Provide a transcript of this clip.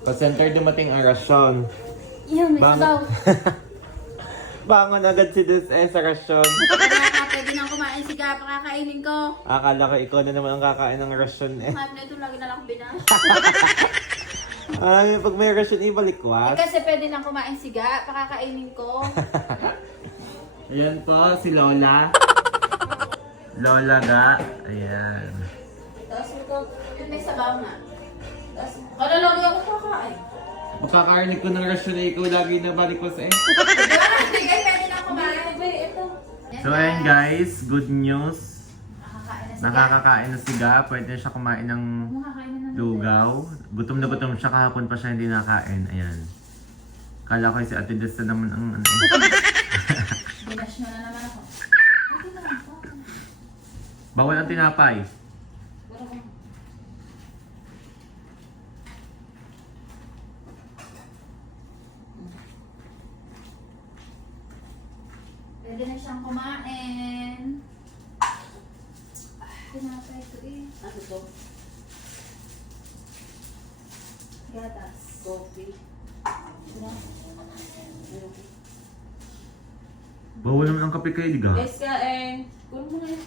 Pa-center dumating ang rasyon. Yan, may Bangon. sabaw. Bangon agad si Des sa rasyon. Pwede nang kumain si Gap, kakainin ko. Akala ko ikaw na naman ang kakain ng rasyon eh. Mahal na ito, lagi na lang binash. Ay, pag may rasyon ibalikwat. Kasi pwede nang kumain si Gap, pakakainin ko. Ayan po, si Lola. Lola ga. Ayan. Tapos ito, may sabaw na. Tapos, ano lagi ako kakain? Makakarinig ko ng rasyon na ikaw lagi na balikwas eh. Hindi guys, pwede nang kumain. Ito. So ayan guys, good news. Nakakain na si Gap. Nakakakain na si Ga. Pwede na siya kumain ng Makakain na lugaw. Gutom na gutom siya, kahapon pa siya hindi nakain. Ayan. Kala ko si Ate Des na naman ang ano. Binash mo na naman ako. Okay na lang po. Bawal ang tinapay. Pwede na siyang kumain. Tinapay ito eh. Ano to? Gatas. Coffee. Bawal naman ang kape kay Ga. Guys, kain. Kunin mo na yun.